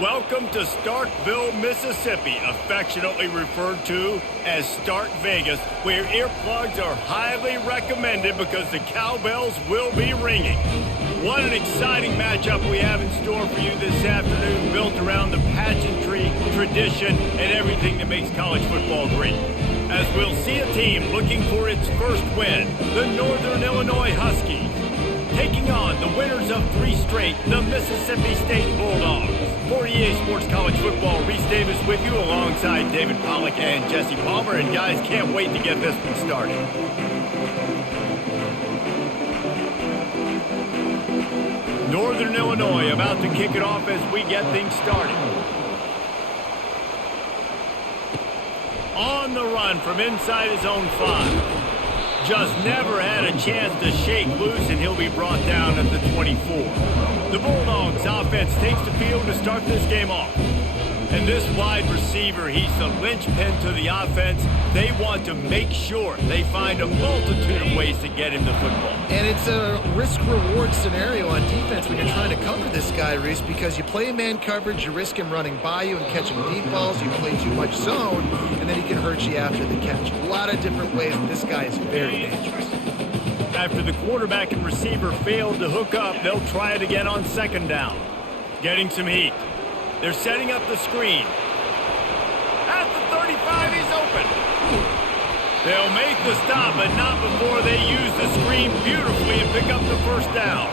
Welcome to Starkville, Mississippi, affectionately referred to as Stark Vegas, where earplugs are highly recommended because the cowbells will be ringing. What an exciting matchup we have in store for you this afternoon, built around the pageantry, tradition, and everything that makes college football great. As we'll see a team looking for its first win, the Northern Illinois Huskies, taking on the winners of 3 straight, the Mississippi State Bulldogs. For EA Sports College Football, Reese Davis with you alongside David Pollack and Jesse Palmer. And guys, can't wait to get this one started. Northern Illinois about to kick it off as we get things started. On the run from inside his own 5. Just never had a chance to shake loose, and he'll be brought down at the 24. The Bulldogs offense takes the field to start this game off. And this wide receiver, he's the linchpin to the offense. They want to make sure they find a multitude of ways to get him the football. And it's a risk-reward scenario on defense when you're trying to cover this guy, Reese, because you play man coverage, you risk him running by you and catching deep balls. You play too much zone, and then he can hurt you after the catch. A lot of different ways, and this guy is very dangerous. After the quarterback and receiver failed to hook up, they'll try it again on 2nd down. Getting some heat. They're setting up the screen. At the 35, he's open. They'll make the stop, but not before they use the screen beautifully and pick up the 1st down.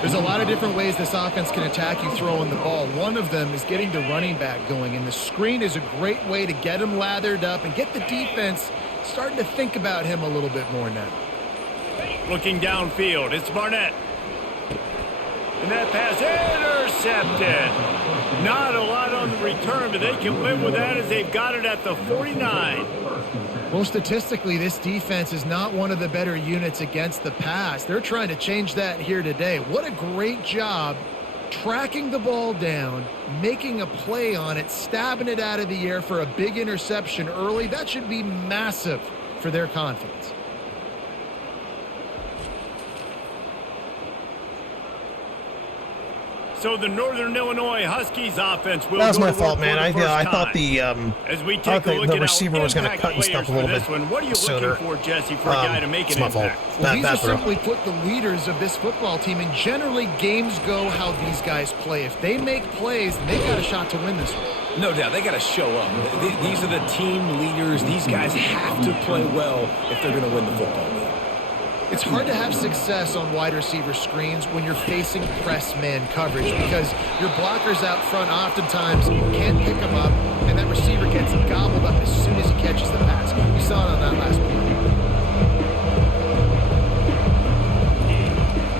There's a lot of different ways this offense can attack you throwing the ball. One of them is getting the running back going, and the screen is a great way to get him lathered up and get the defense starting to think about him a little bit more now. Looking downfield, it's Barnett. And that pass intercepted. Not a lot on the return, but they can live with that as they've got it at the 49. Well, statistically, this defense is not one of the better units against the pass. They're trying to change that here today. What a great job tracking the ball down, making a play on it, stabbing it out of the air for a big interception early. That should be massive for their confidence. So the Northern Illinois Huskies offense will. That was my fault, man. I thought the receiver was going to cut and stuff a little bit What are you sooner. looking for, Jesse, for a guy to make an my fault. impact? Well, these are simply put the leaders of this football team, and generally games go how these guys play. If they make plays, they've got a shot to win this one. No doubt, they got to show up. These are the team leaders. These guys have to play well if they're going to win the football game. It's hard to have success on wide receiver screens when you're facing press man coverage because your blockers out front oftentimes can't pick them up, and that receiver gets gobbled up as soon as he catches the pass. You saw it on that last play.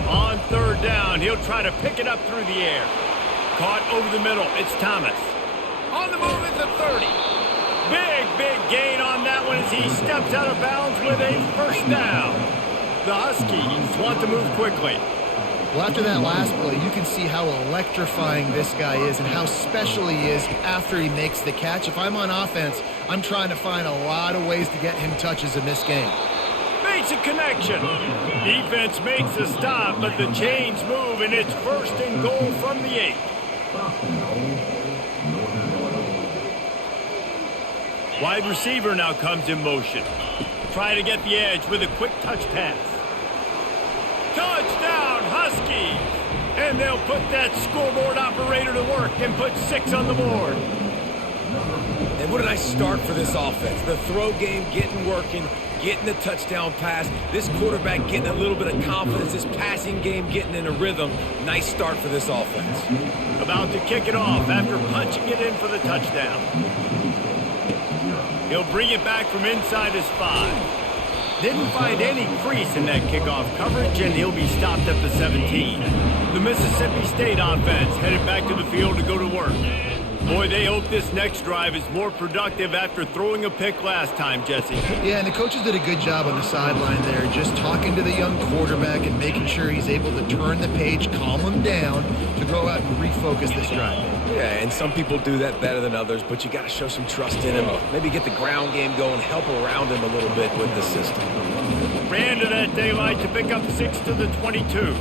On 3rd down, he'll try to pick it up through the air. Caught over the middle. It's Thomas. On the move at the 30. Big gain on that one as he steps out of bounds with a 1st down. The Huskies want to move quickly. Well, after that last play, you can see how electrifying this guy is and how special he is after he makes the catch. If I'm on offense, I'm trying to find a lot of ways to get him touches in this game. Makes a connection. Defense makes a stop, but the chains move, and it's 1st and goal from the 8. Wide receiver now comes in motion. Try to get the edge with a quick touch pass. Touchdown, Huskies! And they'll put that scoreboard operator to work and put 6 on the board. And what a nice start for this offense. The throw game getting working, getting the touchdown pass. This quarterback getting a little bit of confidence. This passing game getting in a rhythm. Nice start for this offense. About to kick it off after punching it in for the touchdown. He'll bring it back from inside his 5. Didn't find any crease in that kickoff coverage, and he'll be stopped at the 17. The Mississippi State offense headed back to the field to go to work. Boy, they hope this next drive is more productive after throwing a pick last time, Jesse. Yeah, and the coaches did a good job on the sideline there, just talking to the young quarterback and making sure he's able to turn the page, calm him down, to go out and refocus this drive. Yeah, and some people do that better than others, but you got to show some trust in him. Maybe get the ground game going, help around him a little bit with the system. Ran to that daylight to pick up 6 to the 22.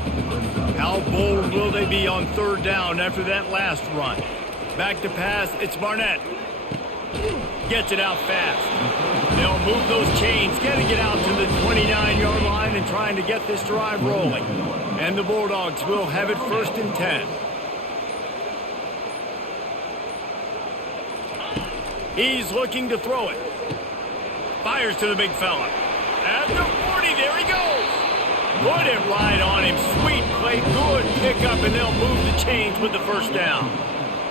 How bold will they be on 3rd down after that last run? Back to pass, it's Barnett. Gets it out fast. They'll move those chains, getting it out to the 29-yard line and trying to get this drive rolling. And the Bulldogs will have it 1st and 10. He's looking to throw it. Fires to the big fella. At the 40, there he goes. Put it right on him. Sweet play, good pickup, and they'll move the chains with the 1st down.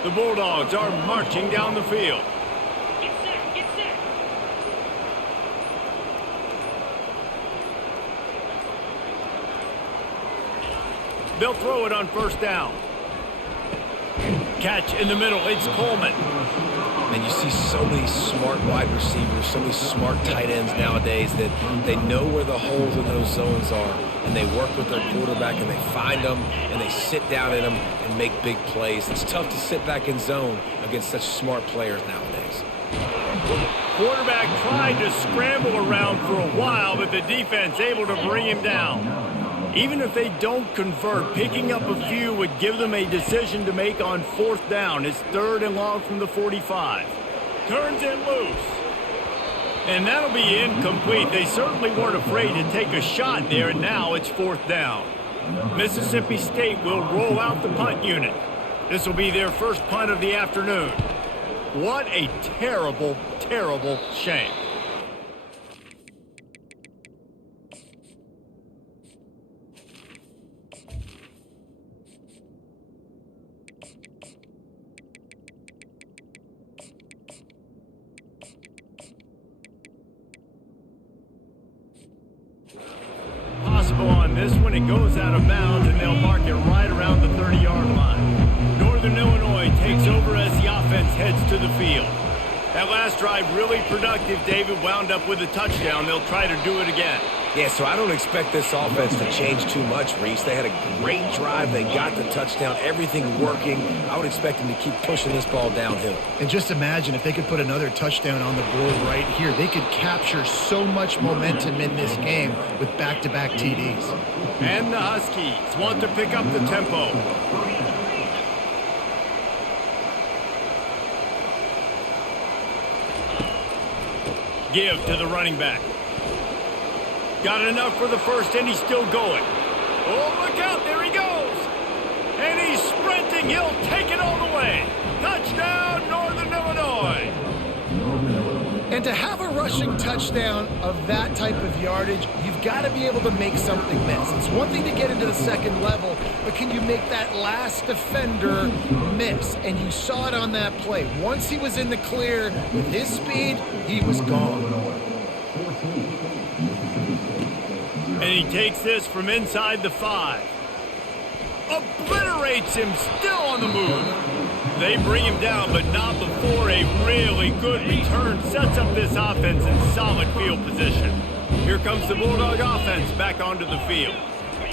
The Bulldogs are marching down the field. Get set, get set. They'll throw it on 1st down. Catch in the middle. It's Coleman. And you see so many smart wide receivers, so many smart tight ends nowadays that they know where the holes in those zones are, and they work with their quarterback, and they find them, and they sit down in them and make big plays. It's tough to sit back in zone against such smart players nowadays. Quarterback tried to scramble around for a while, but the defense able to bring him down. Even if they don't convert, picking up a few would give them a decision to make on 4th down. It's 3rd and long from the 45. Turns it loose. And that'll be incomplete. They certainly weren't afraid to take a shot there, and now it's 4th down. Mississippi State will roll out the punt unit. This will be their first punt of the afternoon. What a terrible, terrible shame. On this one, it goes out of bounds, and they'll mark it right around the 30-yard line. Northern Illinois takes over as the offense heads to the field. That last drive really productive. David wound up with a touchdown. They'll try to do it again. Yeah, so I don't expect this offense to change too much, Reese. They had a great drive. They got the touchdown, everything working. I would expect them to keep pushing this ball downhill. And just imagine if they could put another touchdown on the board right here. They could capture so much momentum in this game with back-to-back TDs. And the Huskies want to pick up the tempo. Give to the running back. Got enough for the 1st, and he's still going. Oh, look out, there he goes. And he's sprinting, he'll take it all the way. Touchdown, Northern Illinois. And to have a rushing touchdown of that type of yardage, you've got to be able to make something miss. It's one thing to get into the 2nd level, but can you make that last defender miss? And you saw it on that play. Once he was in the clear with his speed, he was gone. And he takes this from inside the 5. Obliterates him, still on the move. They bring him down, but not before a really good return sets up this offense in solid field position. Here comes the Bulldog offense back onto the field.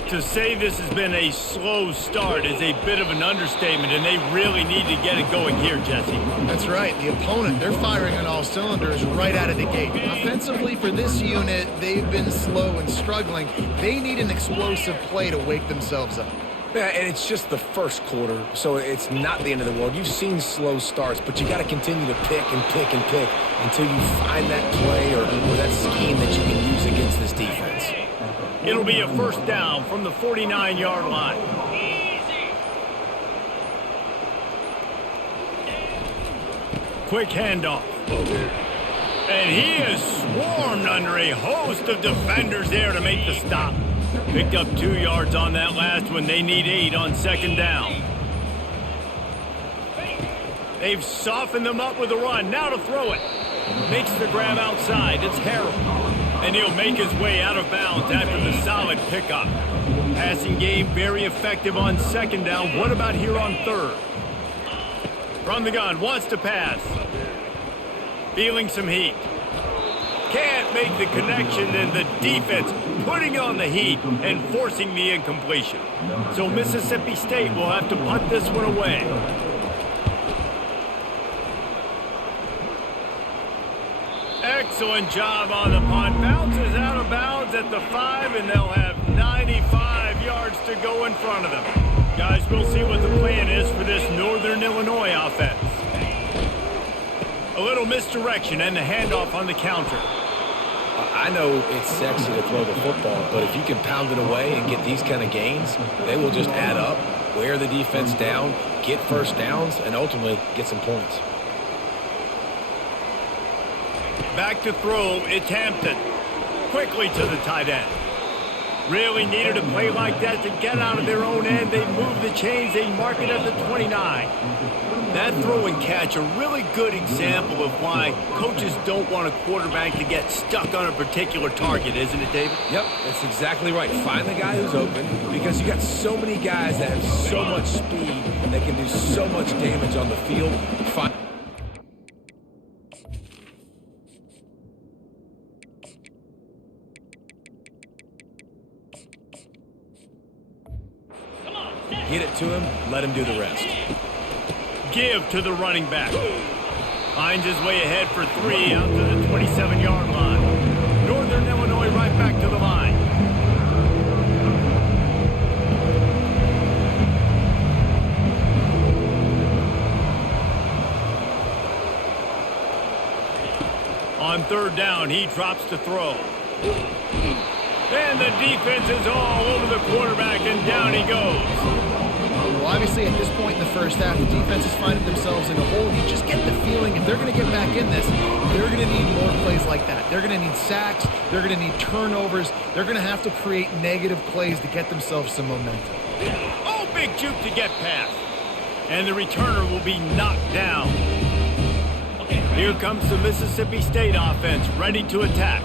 To say this has been a slow start is a bit of an understatement, and they really need to get it going here, Jesse. That's right. The opponent, they're firing on all cylinders right out of the gate. Offensively, for this unit, they've been slow and struggling. They need an explosive play to wake themselves up. Yeah, and it's just the 1st quarter, so it's not the end of the world. You've seen slow starts, but you got to continue to pick and pick and pick until you find that play or that scheme that you can use against this defense. It'll be a 1st down from the 49-yard line. Quick handoff. And he is swarmed under a host of defenders there to make the stop. Picked up 2 yards on that last one. They need 8 on 2nd down. They've softened them up with a run. Now to throw it. Makes the grab outside. It's Harrell. And he'll make his way out of bounds after the solid pickup. Passing game very effective on 2nd down. What about here on 3rd? From the gun, wants to pass. Feeling some heat. Can't make the connection, and the defense putting on the heat and forcing the incompletion. So Mississippi State will have to punt this one away. Excellent job on the punt. Bounces out of bounds at the 5, and they'll have 95 yards to go in front of them. Guys, we'll see what the plan is for this Northern Illinois offense. A little misdirection and the handoff on the counter. I know it's sexy to throw the football, but if you can pound it away and get these kind of gains, they will just add up, wear the defense down, get first downs, and ultimately get some points. Back to throw, it's Hampton. Quickly to the tight end. Really needed a play like that to get out of their own end. They move the chains, they mark it at the 29. That throw and catch, a really good example of why coaches don't want a quarterback to get stuck on a particular target, isn't it, David? Yep, that's exactly right. Find the guy who's open, because you got so many guys that have so much speed that can do so much damage on the field. Get it to him, let him do the rest. Give to the running back. Finds his way ahead for 3 out to the 27-yard line. Northern Illinois right back to the line. On third down, he drops to throw. And the defense is all over the quarterback, and down he goes. Well, obviously, at this point in the first half, the defense is finding themselves in a hole. You just get the feeling if they're going to get back in this, they're going to need more plays like that. They're going to need sacks. They're going to need turnovers. They're going to have to create negative plays to get themselves some momentum. Oh, big juke to get past. And the returner will be knocked down. Here comes the Mississippi State offense, ready to attack.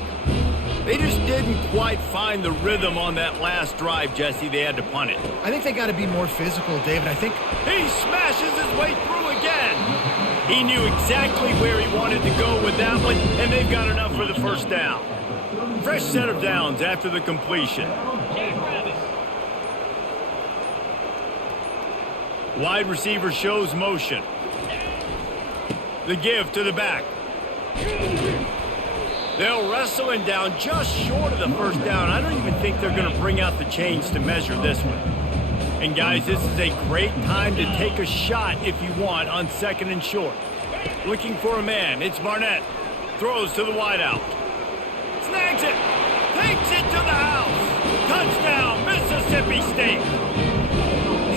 They just didn't quite find the rhythm on that last drive, Jesse. They had to punt it. I think they got to be more physical, David. I think he smashes his way through again. He knew exactly where he wanted to go with that one, and they've got enough for the first down. Fresh set of downs after the completion. Wide receiver shows motion. The give to the back. They'll wrestle him down just short of the first down. I don't even think they're going to bring out the chains to measure this one. And guys, this is a great time to take a shot if you want on 2nd and short. Looking for a man. It's Barnett. Throws to the wideout. Snags it. Takes it to the house. Touchdown, Mississippi State.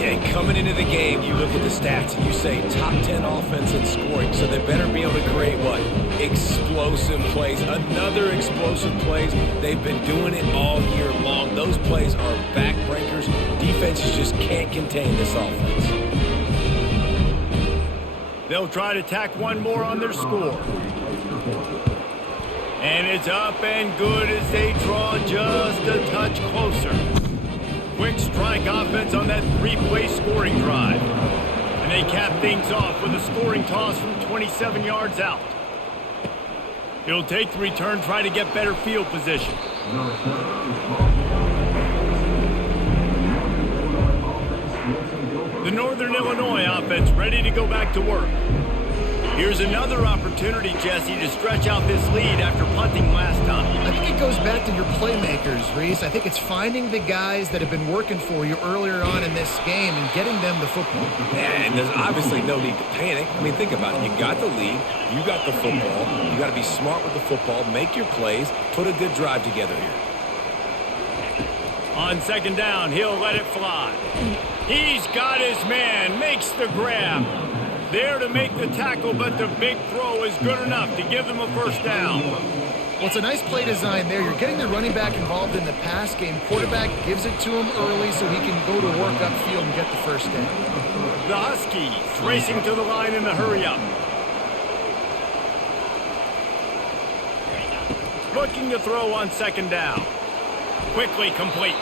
And coming into the game, you look at the stats and you say top 10 offense in scoring, so they better be able to create what? Explosive plays. Another explosive plays. They've been doing it all year long. Those plays are backbreakers. Defenses just can't contain this offense. They'll try to tack one more on their score. And it's up and good as they draw just a touch closer. Quick strike offense on that 3-play scoring drive. And they cap things off with a scoring toss from 27 yards out. He'll take the return, try to get better field position. The Northern Illinois offense ready to go back to work. Here's another opportunity, Jesse, to stretch out this lead after punting last time. I think it goes back to your playmakers, Reese. I think it's finding the guys that have been working for you earlier on in this game and getting them the football. And there's obviously no need to panic. I mean, think about it. You got the lead. You got the football. You got to be smart with the football. Make your plays. Put a good drive together here. On 2nd down, he'll let it fly. He's got his man. Makes the grab. There to make the tackle, but the big throw is good enough to give them a first down. Well, it's a nice play design there. You're getting the running back involved in the pass game. Quarterback gives it to him early so he can go to work upfield and get the first down. The Huskies racing to the line in the hurry-up. Looking to throw on 2nd down. Quickly complete.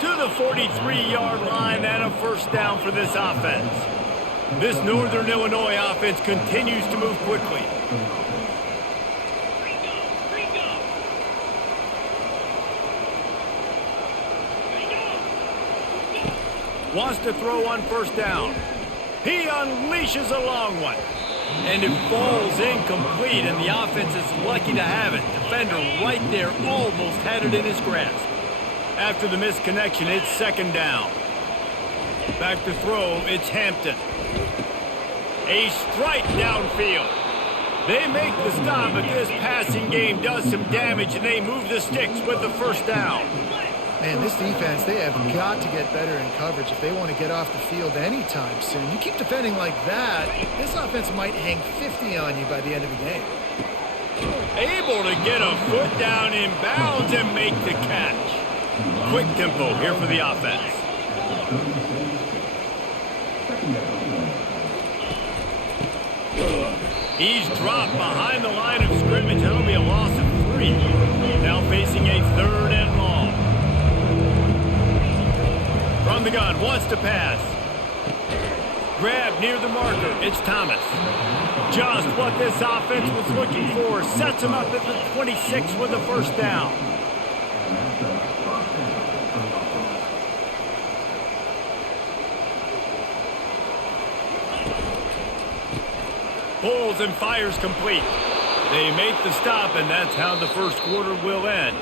To the 43-yard line and a first down for this offense. This Northern Illinois offense continues to move quickly. Wants to throw on first down. He unleashes a long one. And it falls incomplete, and the offense is lucky to have it. Defender right there almost had it in his grasp. After the misconnection, it's 2nd down. Back to throw, it's Hampton. A strike downfield. They make the stop, but this passing game does some damage, and they move the sticks with the first down. Man, this defense, they have got to get better in coverage if they want to get off the field anytime soon. You keep defending like that, this offense might hang 50 on you by the end of the game. Able to get a foot down in bounds and make the catch. Quick tempo here for the offense. He's dropped behind the line of scrimmage. That'll be a loss of 3. Now facing a 3rd and long. From the gun, wants to pass. Grab near the marker. It's Thomas. Just what this offense was looking for. Sets him up at the 26 with the first down. Pulls and fires complete. They make the stop, and that's how the first quarter will end.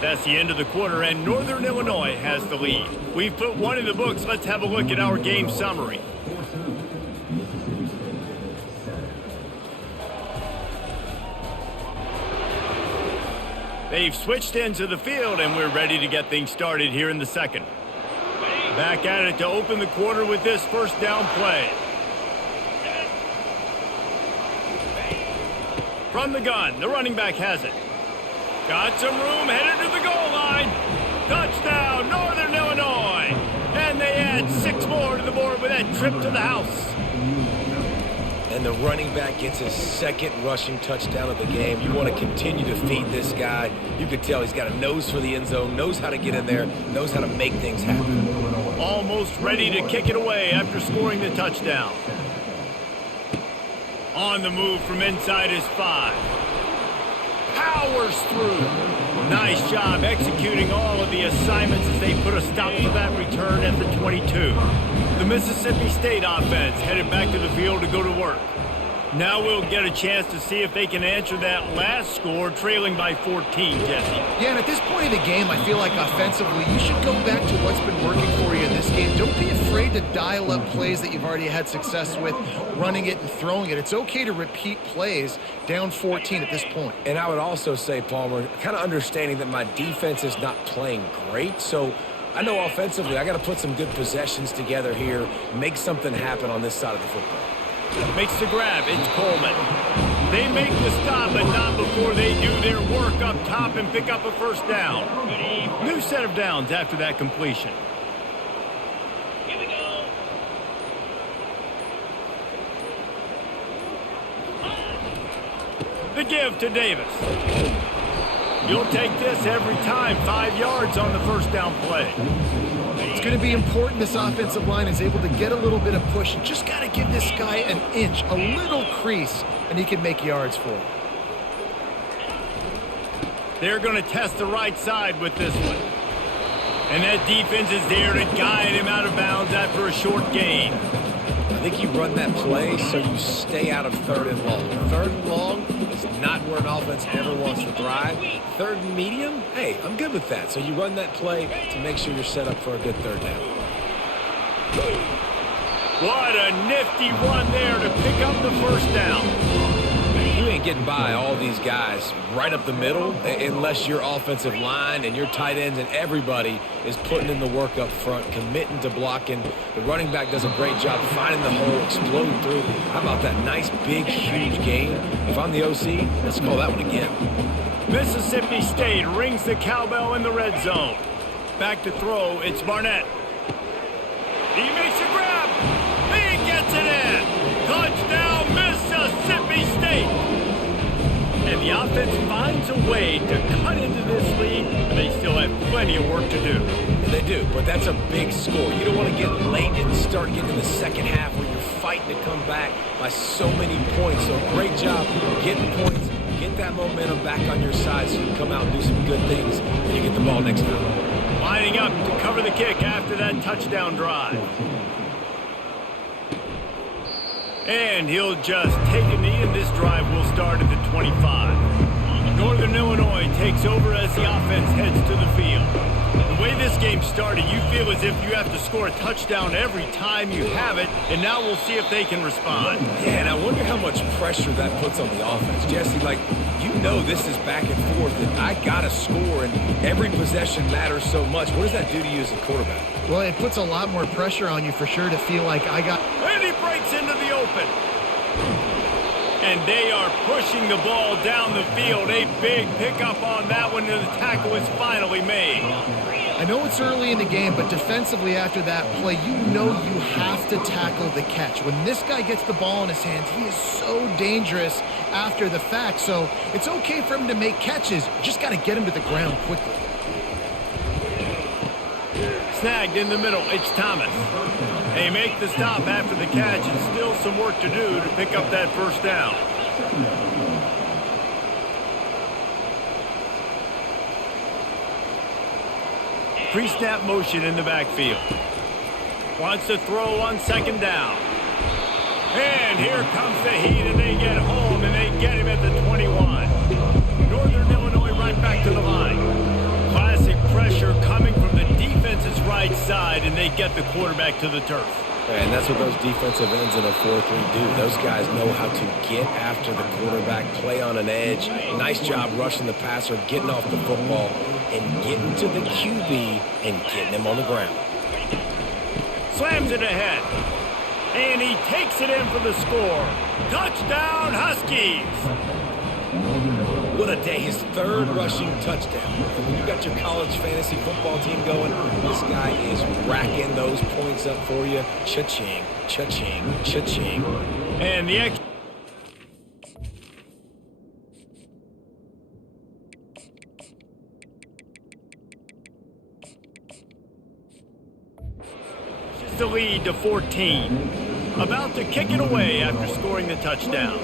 That's the end of the quarter, and Northern Illinois has the lead. We've put one in the books. Let's have a look at our game summary. They've switched into the field, and we're ready to get things started here in the second. Back at it to open the quarter with this first down play. From the gun, the running back has it. Got some room, headed to the goal line. Touchdown, Northern Illinois. And they add 6 more to the board with that trip to the house. And the running back gets his 2nd rushing touchdown of the game. You want to continue to feed this guy. You can tell he's got a nose for the end zone, knows how to get in there, knows how to make things happen. Almost ready to kick it away after scoring the touchdown. On the move from inside his 5. Powers through. Nice job executing all of the assignments as they put a stop to that return at the 22. The Mississippi State offense headed back to the field to go to work. Now we'll get a chance to see if they can answer that last score, trailing by 14, Jesse. Yeah, and at this point of the game, I feel like offensively, you should go back to what's been working for you in this game. Don't be afraid to dial up plays that you've already had success with, running it and throwing it. It's okay to repeat plays down 14 at this point. And I would also say, Palmer, kind of understanding that my defense is not playing great, so I know offensively I got to put some good possessions together here, make something happen on this side of the football. Makes the grab. It's Coleman. They make the stop, but not before they do their work up top and pick up a first down. New set of downs after that completion. Here we go. The give to Davis. You'll take this every time. 5 yards on the first down play. It's going to be important this offensive line is able to get a little bit of push. You just got to give this guy an inch, a little crease, and he can make yards for it. They're going to test the right side with this one. And that defense is there to guide him out of bounds after a short gain. I think you run that play so you stay out of 3rd and long. 3rd and long is not where an offense ever wants to thrive. 3rd and medium, hey, I'm good with that. So you run that play to make sure you're set up for a good 3rd down. What a nifty run there to pick up the first down. You ain't getting by all these guys right up the middle unless your offensive line and your tight ends and everybody is putting in the work up front, committing to blocking. The running back does a great job finding the hole, exploding through. How about that nice, big, huge gain? If I'm the OC, let's call that one again. Mississippi State rings the cowbell in the red zone. Back to throw, it's Barnett. He makes a grab. He gets it in. Touchdown, Mississippi State. And the offense finds a way to cut into this lead, but they still have plenty of work to do. They do, but that's a big score. You don't want to get late and start getting in the second half where you're fighting to come back by so many points. So great job getting points, get that momentum back on your side so you can come out and do some good things when you get the ball next time. Lining up to cover the kick after that touchdown drive. And he'll just take a knee, and this drive will start at the 25. Northern Illinois takes over as the offense heads to the field. The way this game started, you feel as if you have to score a touchdown every time you have it, and now we'll see if they can respond. Yeah, and I wonder how much pressure that puts on the offense. Jesse, like, you know this is back and forth, and I got to score, and every possession matters so much. What does that do to you as a quarterback? Well, it puts a lot more pressure on you for sure to feel like I got... And he breaks into the open. And they are pushing the ball down the field. A big pickup on that one, and the tackle is finally made. I know it's early in the game, but defensively after that play, you know you have to tackle the catch. When this guy gets the ball in his hands, he is so dangerous after the fact. So it's okay for him to make catches. You just got to get him to the ground quickly. Snagged in the middle, it's Thomas. They make the stop after the catch, and still some work to do to pick up that first down. Pre-snap motion in the backfield. Wants to throw on second down. And here comes the heat, and they get home, and they get him at the 21. Northern Illinois right back to the line. Classic pressure coming from the defense's right side, and they get the quarterback to the turf. And that's what those defensive ends in a 4-3 do. Those guys know how to get after the quarterback, play on an edge. Nice job rushing the passer, getting off the football, and getting to the QB and getting him on the ground. Slams it ahead. And he takes it in for the score. Touchdown, Huskies! What a day. His third rushing touchdown. When you got your college fantasy football team going, this guy is racking those points up for you. Cha-ching, cha-ching, cha-ching. And the extra. Just the lead to 14. About to kick it away after scoring the touchdown.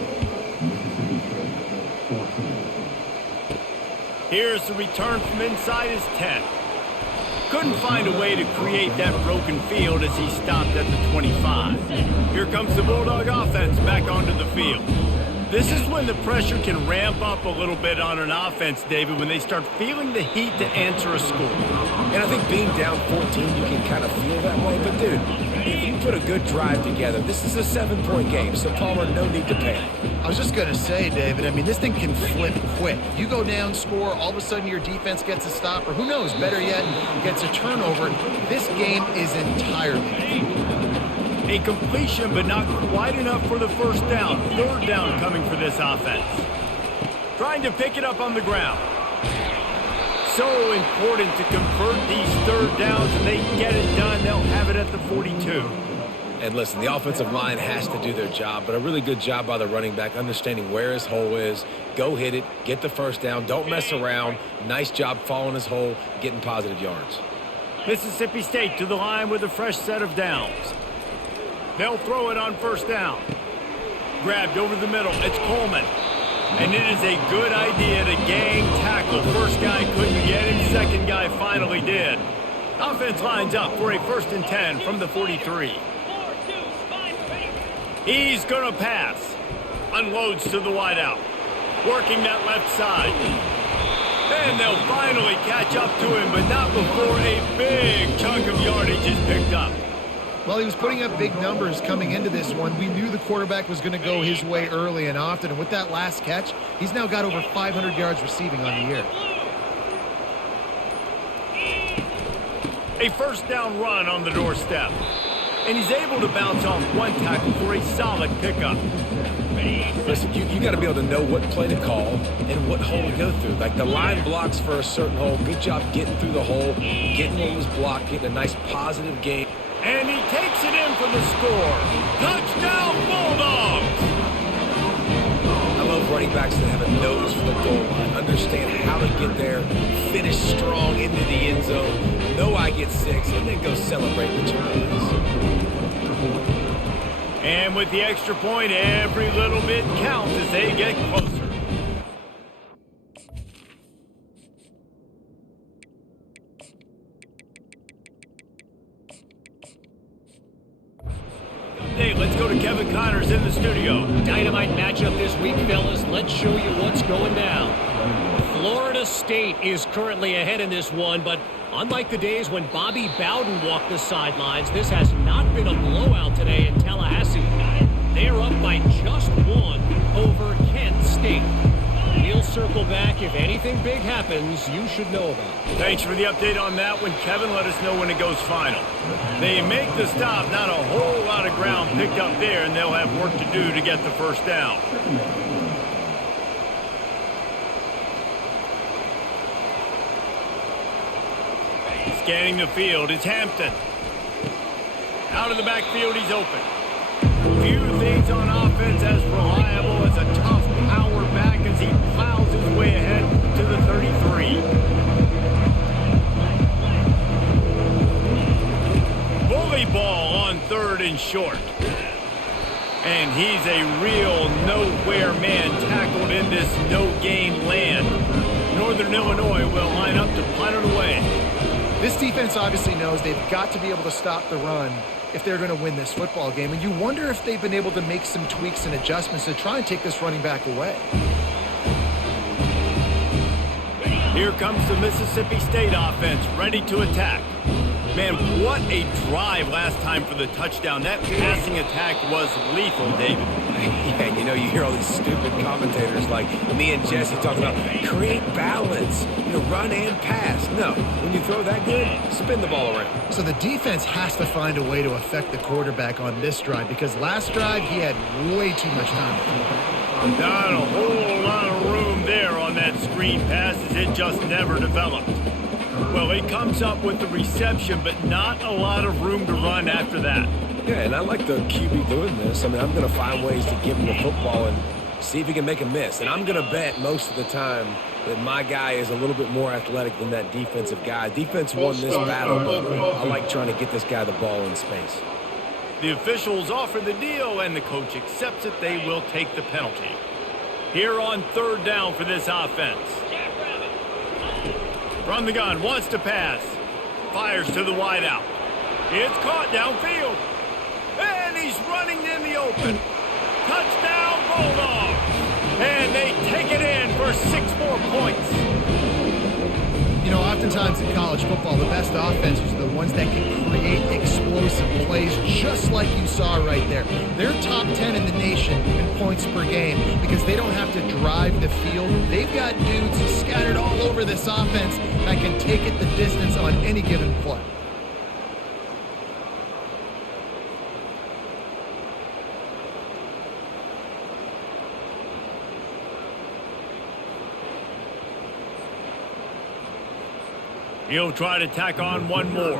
Here's the return from inside his 10. Couldn't find a way to create that broken field as he stopped at the 25. Here comes the Bulldog offense back onto the field. This is when the pressure can ramp up a little bit on an offense, David, when they start feeling the heat to answer a score. And I think being down 14, you can kind of feel that way. But, dude, if you put a good drive together, this is a 7-point game, so Palmer, no need to panic. I was just going to say, David, I mean, this thing can flip quick. You go down, score, all of a sudden your defense gets a stop, or who knows, better yet, gets a turnover. This game is entirely a completion, but not quite enough for the first down. Third down coming for this offense. Trying to pick it up on the ground. So important to convert these third downs, and they get it done. They'll have it at the 42. And listen, the offensive line has to do their job, but a really good job by the running back understanding where his hole is. Go hit it, get the first down, don't mess around. Nice job following his hole, getting positive yards. Mississippi State to the line with a fresh set of downs. They'll throw it on first down. Grabbed over the middle. It's Coleman. And it is a good idea to gang tackle. First guy couldn't get him. Second guy finally did. Offense lines up for a 1st and 10 from the 43. He's going to pass. Unloads to the wideout. Working that left side. And they'll finally catch up to him, but not before a big chunk of yardage is picked up. Well, he was putting up big numbers coming into this one. We knew the quarterback was going to go his way early and often. And with that last catch, he's now got over 500 yards receiving on the year. A first down run on the doorstep. And he's able to bounce off one tackle for a solid pickup. Listen, you got to be able to know what play to call and what hole to go through. Like the line blocks for a certain hole. Good job getting through the hole, getting what was blocked, getting a nice positive game. And he takes it in for the score. Touchdown, Bulldogs! I love running backs that have a nose for the goal line, understand how to get there, finish strong into the end zone, know I get 6, and then go celebrate with your boys. And with the extra point, every little bit counts as they get closer. Hey, let's go to Kevin Connors in the studio. Dynamite matchup this week, fellas. Let's show you what's going down. Florida State is currently ahead in this one, but Unlike the days when Bobby Bowden walked the sidelines, this has not been a blowout today in Tallahassee. They're up by just 1 over Kent State. We'll circle back. If anything big happens, you should know about it. Thanks for the update on that one, Kevin. Let us know when it goes final. They make the stop. Not a whole lot of ground picked up there, and they'll have work to do to get the first down. Scanning the field is Hampton. Out of the backfield, he's open. Few things on offense as reliable as a tough power back as he plows his way ahead to the 33. Bully ball on 3rd and short. And he's a real nowhere man tackled in this no-gain land. Northern Illinois will line up to punt it away. This defense obviously knows they've got to be able to stop the run if they're going to win this football game. And you wonder if they've been able to make some tweaks and adjustments to try and take this running back away. Here comes the Mississippi State offense, ready to attack. Man, what a drive last time for the touchdown. That passing attack was lethal, David. Yeah, you know, you hear all these stupid commentators like me and Jesse talking about create balance, run and pass. No, when you throw that good, spin the ball around. So the defense has to find a way to affect the quarterback on this drive, because last drive he had way too much time to throw. Not a whole lot of room there on that screen pass as it just never developed. Well, he comes up with the reception, but not a lot of room to run after that. Yeah, and I like the QB doing this. I mean, I'm going to find ways to give him the football and see if he can make a miss. And I'm going to bet most of the time that my guy is a little bit more athletic than that defensive guy. Defense won this battle, but I like trying to get this guy the ball in space. The officials offer the deal, and the coach accepts it. They will take the penalty. Here on 3rd down for this offense. From the gun, wants to pass. Fires to the wideout. It's caught downfield. And he's running in the open. Touchdown, Bulldogs. And they take it in for 6 more points. You know, oftentimes in college football, the best offenses are the ones that can create explosive plays, just like you saw right there. They're top 10 in the nation in points per game because they don't have to drive the field. They've got dudes scattered all over this offense that can take it the distance on any given play. He'll try to tack on one more.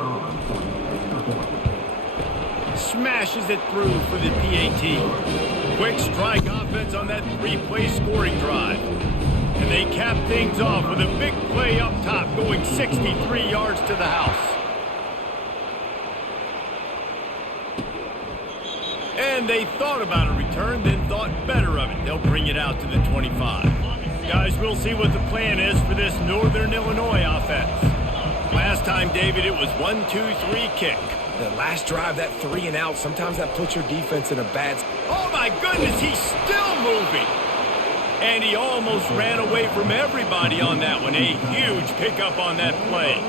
Smashes it through for the PAT. Quick strike offense on that 3-play scoring drive. And they cap things off with a big play up top, going 63 yards to the house. And they thought about a return, then thought better of it. They'll bring it out to the 25. Guys, we'll see what the plan is for this Northern Illinois offense. Last time, David, it was 1-2-3 kick. The last drive, that 3 and out, sometimes that puts your defense in a bad spot. Oh, my goodness, he's still moving. And he almost ran away from everybody on that one. A huge pickup on that play.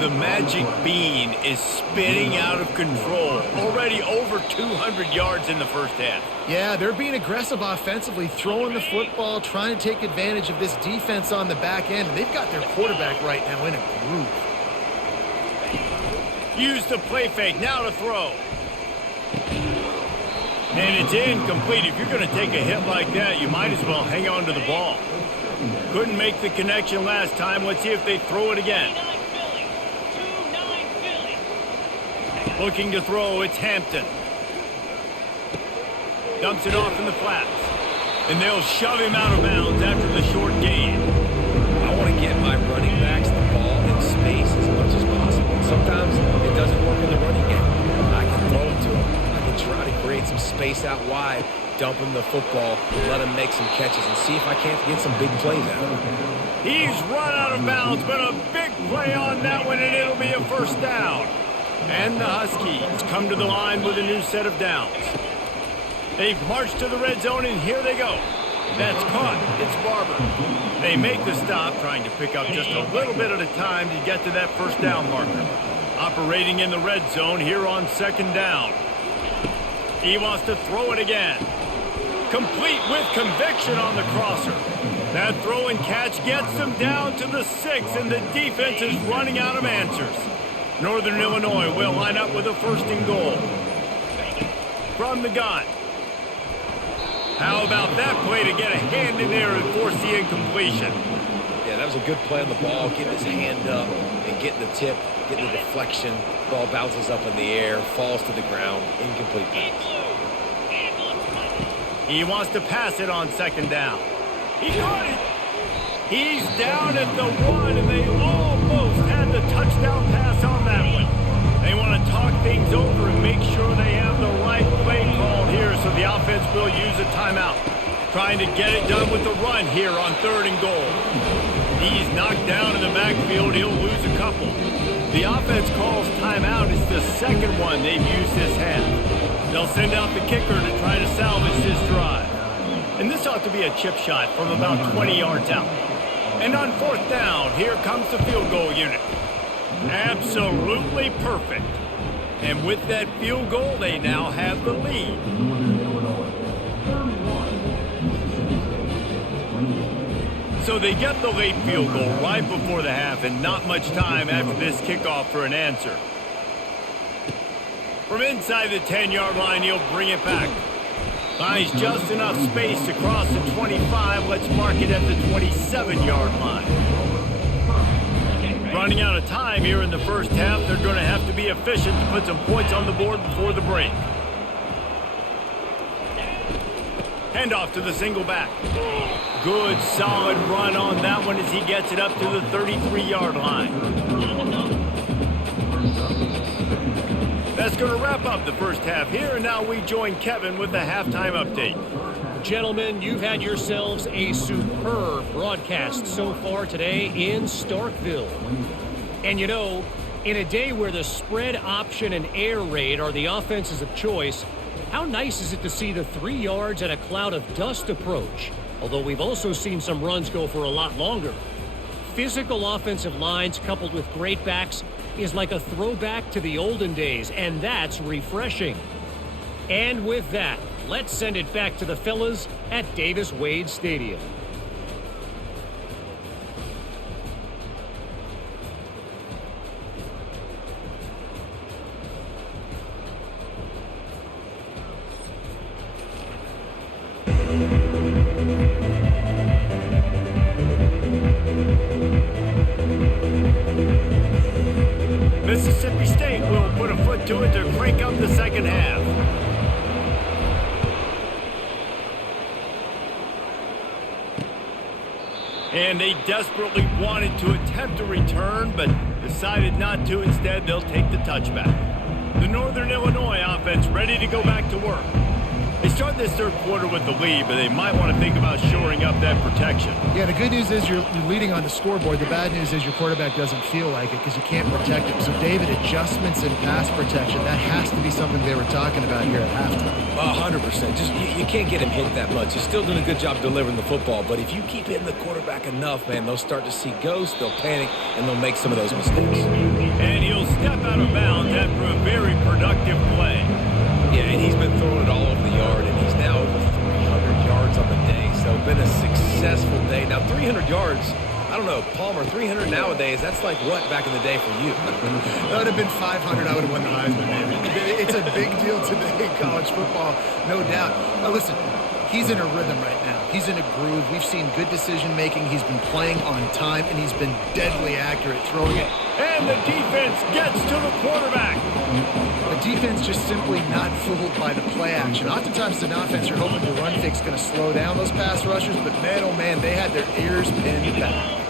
The magic bean is spinning out of control. Already over 200 yards in the first half. Yeah, they're being aggressive offensively, throwing the football, trying to take advantage of this defense on the back end. And they've got their quarterback right now in a groove. Use the play fake, now to throw. And it's incomplete. If you're going to take a hit like that, you might as well hang on to the ball. Couldn't make the connection last time. Let's see if they throw it again. Looking to throw, it's Hampton. Dumps it off in the flats. And they'll shove him out of bounds after the short gain. I want to get my running backs the ball in space as much as possible. Sometimes it doesn't work in the running game. I can throw it to him. I can try to create some space out wide, dump him the football, let him make some catches, and see if I can't get some big plays out of him. He's run out of bounds, but a big play on that one, and it'll be a first down. And the Huskies come to the line with a new set of downs. They've marched to the red zone, and here they go. That's caught. It's Barber. They make the stop, trying to pick up just a little bit at a time to get to that first down marker. Operating in the red zone here on second down. He wants to throw it again. Complete with conviction on the crosser. That throw and catch gets them down to the 6, and the defense is running out of answers. Northern Illinois will line up with a 1st and goal. From the gun. How about that play to get a hand in there and force the incompletion? Yeah, that was a good play on the ball, getting his hand up and getting the tip, getting the deflection. Ball bounces up in the air, falls to the ground, incomplete pass. He wants to pass it on second down. He got it. He's down at the 1, and they almost had the touchdown pass on that one. They want to talk things over and make sure they have the right play called here, so the offense will use a timeout. Trying to get it done with the run here on 3rd and goal. He's knocked down in the backfield. He'll lose a couple. The offense calls timeout. It's the 2nd one they've used this half. They'll send out the kicker to try to salvage this drive. And this ought to be a chip shot from about 20 yards out. And on 4th down, here comes the field goal unit. Absolutely perfect. And with that field goal, they now have the lead. So they get the late field goal right before the half, and not much time after this kickoff for an answer. From inside the 10-yard line, he'll bring it back. Finds just enough space to cross the 25. Let's mark it at the 27-yard line. Running out of time here in the first half. They're going to have to be efficient to put some points on the board before the break. Handoff to the single back. Good, solid run on that one as he gets it up to the 33-yard line. That's going to wrap up the first half here, and now we join Kevin with the halftime update. Gentlemen, you've had yourselves a superb broadcast so far today in Starkville. And you know, in a day where the spread option and air raid are the offenses of choice, how nice is it to see the 3 yards and a cloud of dust approach? Although we've also seen some runs go for a lot longer. Physical offensive lines coupled with great backs is like a throwback to the olden days, and that's refreshing. And with that, let's send it back to the fellas at Davis-Wade Stadium. Mississippi State will put a foot to it to crank up the second half. And they desperately wanted to attempt a return, but decided not to. Instead, they'll take the touchback. The Northern Illinois offense ready to go back to work. They start this third quarter with the lead, but they might want to think about shoring up that protection. Yeah, the good news is you're leading on the scoreboard. The bad news is your quarterback doesn't feel like it because you can't protect him. So, David, adjustments in pass protection, that has to be something they were talking about here at halftime. 100%. Just you can't get him hit that much. He's still doing a good job delivering the football, but if you keep hitting the quarterback enough, man, they'll start to see ghosts, they'll panic, and they'll make some of those mistakes. And he'll step out of bounds after a very productive play. Yeah, and he's been throwing it all over the yard, and he's now over 300 yards on the day. So been a successful day. Now 300 yards, I don't know, Palmer, 300 nowadays, that's like what back in the day for you? That would have been 500. I would have won the Heisman, maybe. It's a big deal today in college football, no doubt. Now listen, he's in a rhythm right now. He's in a groove. We've seen good decision-making. He's been playing on time, and he's been deadly accurate throwing it. And the defense gets to the quarterback. The defense just simply not fooled by the play action. Oftentimes, an offense, you're hoping the run fix is going to slow down those pass rushers, but man, oh man, they had their ears pinned back.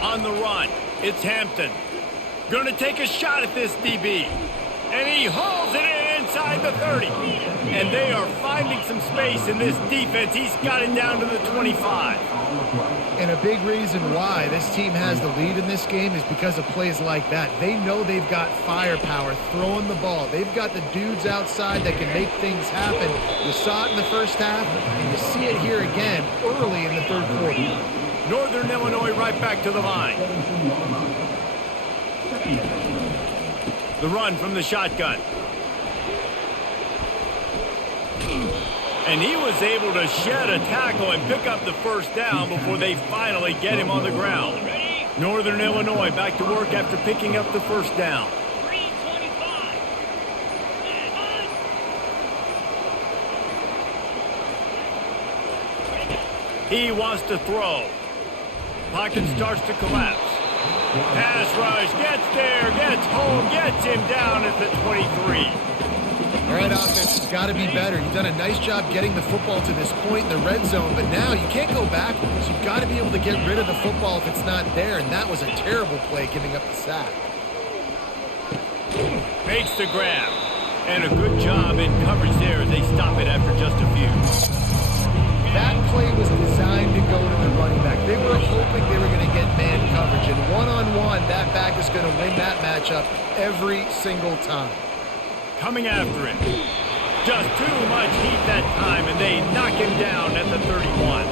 On the run, it's Hampton. Going to take a shot at this DB. And he hauls it in inside the 30. And they are finding some space in this defense. He's got it down to the 25. And a big reason why this team has the lead in this game is because of plays like that. They know they've got firepower throwing the ball. They've got the dudes outside that can make things happen. You saw it in the first half, and you see it here again early in the third quarter. Northern Illinois right back to the line. The run from the shotgun. And he was able to shed a tackle and pick up the first down before they finally get him on the ground. Northern Illinois back to work after picking up the first down. 3:25. He wants to throw. Pocket starts to collapse. Pass rush, gets there, gets home, gets him down at the 23. All right, offense has got to be better. You've done a nice job getting the football to this point in the red zone, but now you can't go backwards. You've got to be able to get rid of the football if it's not there, and that was a terrible play giving up the sack. Makes the grab. And a good job in coverage there as they stop it after just a few. That play was designed to go to the running back. They were hoping they were going to get man coverage, and one-on-one, that back is going to win that matchup every single time. Coming after it. Just too much heat that time, and they knock him down at the 31.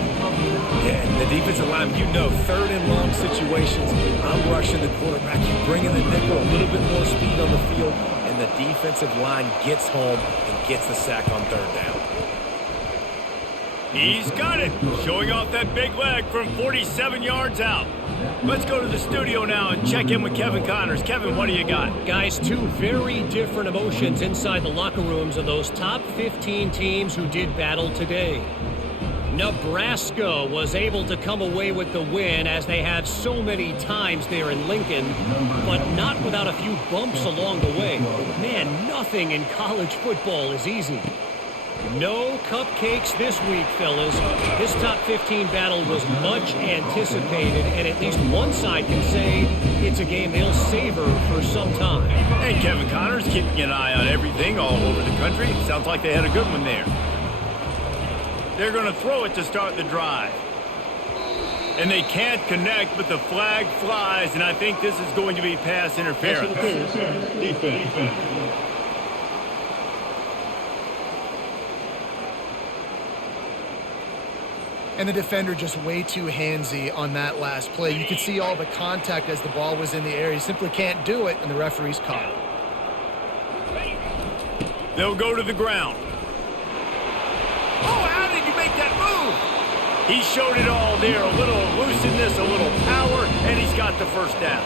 Yeah, and the defensive line, you know, third and long situations, I'm rushing the quarterback. You bring in the nickel, a little bit more speed on the field, and the defensive line gets home and gets the sack on third down. He's got it, showing off that big leg from 47 yards out. Let's go to the studio now and check in with Kevin Connors. Kevin, what do you got? Guys, two very different emotions inside the locker rooms of those top 15 teams who did battle today. Nebraska was able to come away with the win, as they have so many times there in Lincoln, but not without a few bumps along the way. Man, nothing in college football is easy. No cupcakes this week, fellas. This top 15 battle was much anticipated, and at least one side can say it's a game they'll savor for some time. And Kevin Connors keeping an eye on everything all over the country. Sounds like they had a good one there. They're going to throw it to start the drive. And they can't connect, but the flag flies, and I think this is going to be pass interference. Defense. And the defender just way too handsy on that last play. You could see all the contact as the ball was in the air. He simply can't do it, and the referee's caught it. They'll go to the ground. Oh, how did you make that move? He showed it all there. A little elusiveness, a little power, and he's got the first down.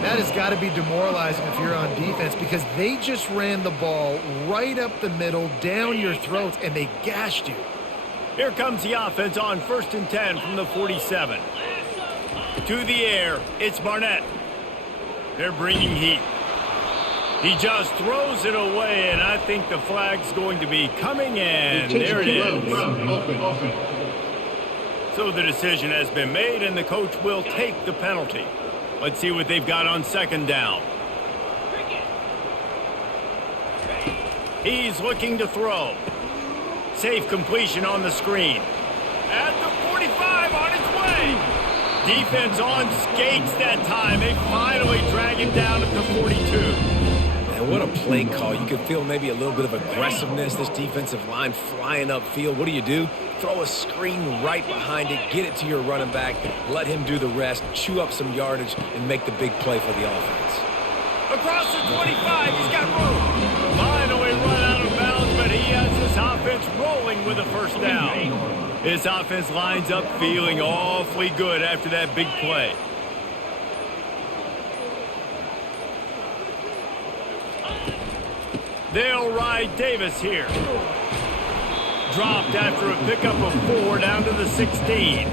That has got to be demoralizing if you're on defense, because they just ran the ball right up the middle, down your throats, and they gashed you. Here comes the offense on 1st and 10 from the 47. To the air, it's Barnett. They're bringing heat. He just throws it away, and I think the flag's going to be coming, and there it is. So the decision has been made, and the coach will take the penalty. Let's see what they've got on 2nd down. He's looking to throw. Safe completion on the screen. At the 45, on its way. Defense on skates that time. They finally drag him down at the 42. And what a play call. You could feel maybe a little bit of aggressiveness. This defensive line flying upfield. What do? Throw a screen right behind it. Get it to your running back. Let him do the rest. Chew up some yardage and make the big play for the offense. Across the 25, he's got room. Finally run out of bounds, but he has this offense rolling with a first down. His offense lines up feeling awfully good after that big play. They'll ride Davis here. Dropped after a pickup of 4 down to the 16.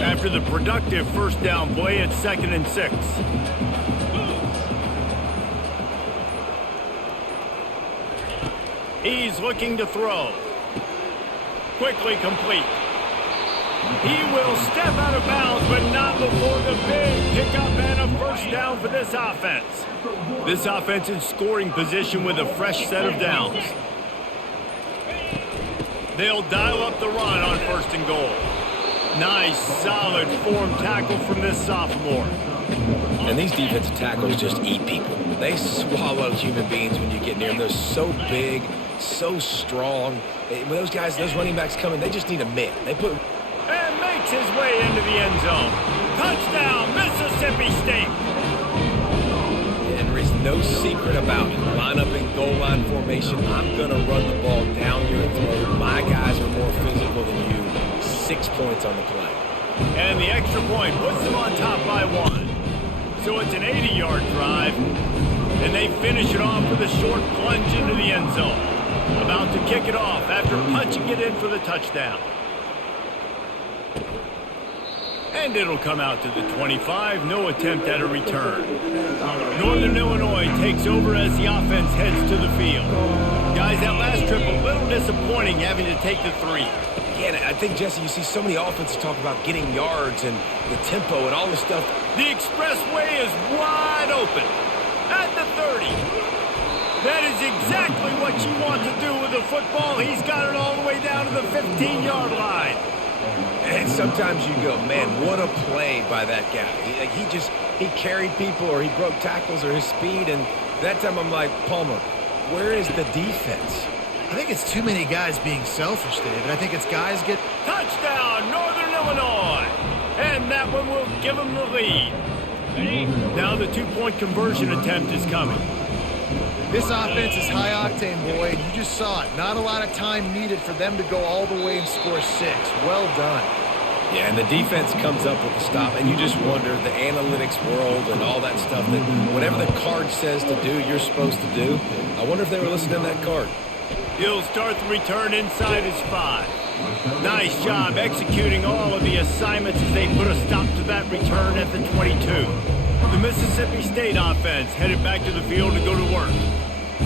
After the productive first down play, it's 2nd and 6. He's looking to throw. Quickly complete. He will step out of bounds, but not before the big pickup and a first down for this offense. This offense in scoring position with a fresh set of downs. They'll dial up the run on 1st and goal. Nice, solid form tackle from this sophomore. And these defensive tackles just eat people. They swallow human beings when you get near them. They're so big, so strong. When those guys, those running backs come in, they just need a mitt. And makes his way into the end zone. Touchdown, Mississippi State. And there is no secret about it. Line up in goal line formation. I'm going to run the ball down your throat. My guys are more physical than you. 6 points on the play. And the extra point puts them on top by 1. So it's an 80-yard drive. And they finish it off with a short plunge into the end zone. About to kick it off after punching it in for the touchdown. And it'll come out to the 25. No attempt at a return. Northern Illinois takes over as the offense heads to the field. Guys, that last trip a little disappointing having to take the 3. Yeah, and I think, Jesse, you see so many offenses talk about getting yards and the tempo and all this stuff. The expressway is wide open at the 30. That is exactly what you want to do with the football. He's got it all the way down to the 15-yard line. And sometimes you go, man, what a play by that guy. He carried people, or he broke tackles, or his speed. And that time I'm like, Palmer, where is the defense? I think it's too many guys being selfish, David. I think it's guys get... Touchdown, Northern Illinois! And that one will give them the lead. Now the 2-point conversion attempt is coming. This offense is high octane, boy. You just saw it. Not a lot of time needed for them to go all the way and score 6. Well done. Yeah, and the defense comes up with the stop, and you just wonder, the analytics world and all that stuff, that whatever the card says to do, you're supposed to do. I wonder if they were listening to that card. He'll start the return inside his 5. Nice job executing all of the assignments as they put a stop to that return at the 22. The Mississippi State offense headed back to the field to go to work.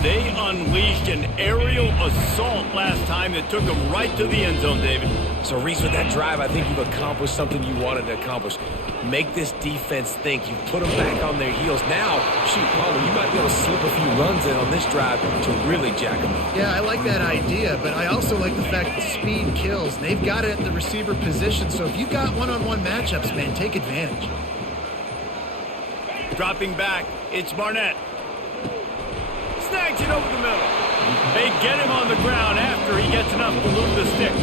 They unleashed an aerial assault last time that took them right to the end zone, David. So, Reese, with that drive, I think you've accomplished something you wanted to accomplish. Make this defense think. You put them back on their heels. Now, shoot, Palmer, you might be able to slip a few runs in on this drive to really jack them up. Yeah, I like that idea, but I also like the fact that speed kills. They've got it at the receiver position, so if you've got one-on-one matchups, man, take advantage. Dropping back, it's Barnett. Snags it over the middle. They get him on the ground after he gets enough to move the sticks.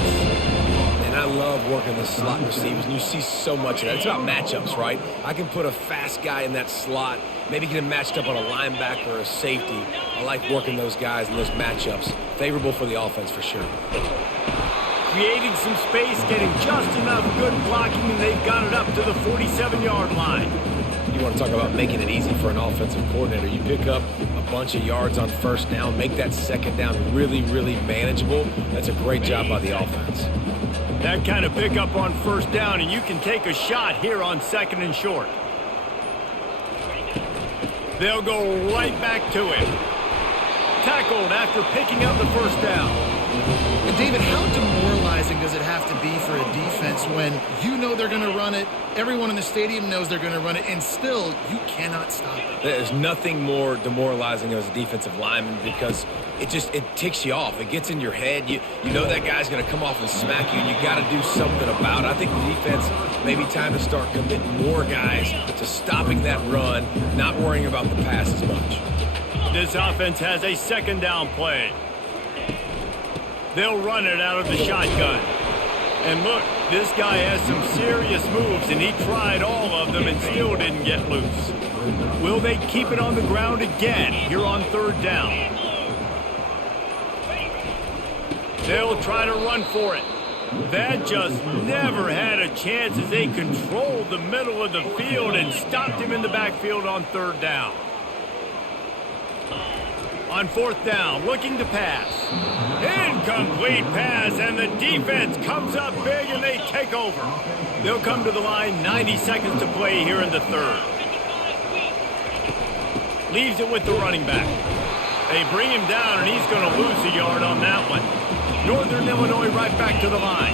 And I love working the slot receivers, and you see so much of that. It's about matchups, right? I can put a fast guy in that slot, maybe get him matched up on a linebacker or a safety. I like working those guys in those matchups. Favorable for the offense for sure. Creating some space, getting just enough good blocking, and they've got it up to the 47-yard line. You want to talk about making it easy for an offensive coordinator. You pick up a bunch of yards on 1st down, make that 2nd down really, really manageable. That's a great job by the offense. That kind of pickup on 1st down, and you can take a shot here on 2nd and short. They'll go right back to him. Tackled after picking up the 1st down. And David, how demoralizing does it have to be for a defense when you know they're going to run it, everyone in the stadium knows they're going to run it, and still you cannot stop it? There's nothing more demoralizing as a defensive lineman because it ticks you off. It gets in your head. You know that guy's going to come off and smack you, and you got to do something about it. I think the defense maybe time to start committing more guys to stopping that run, not worrying about the pass as much. This offense has a 2nd down play. They'll run it out of the shotgun. And look, this guy has some serious moves, and he tried all of them and still didn't get loose. Will they keep it on the ground again here on 3rd down? They'll try to run for it. That just never had a chance as they controlled the middle of the field and stopped him in the backfield on 3rd down. On 4th down, looking to pass. Incomplete pass, and the defense comes up big, and they take over. They'll come to the line, 90 seconds to play here in the 3rd. Leaves it with the running back. They bring him down, and he's going to lose a yard on that one. Northern Illinois right back to the line.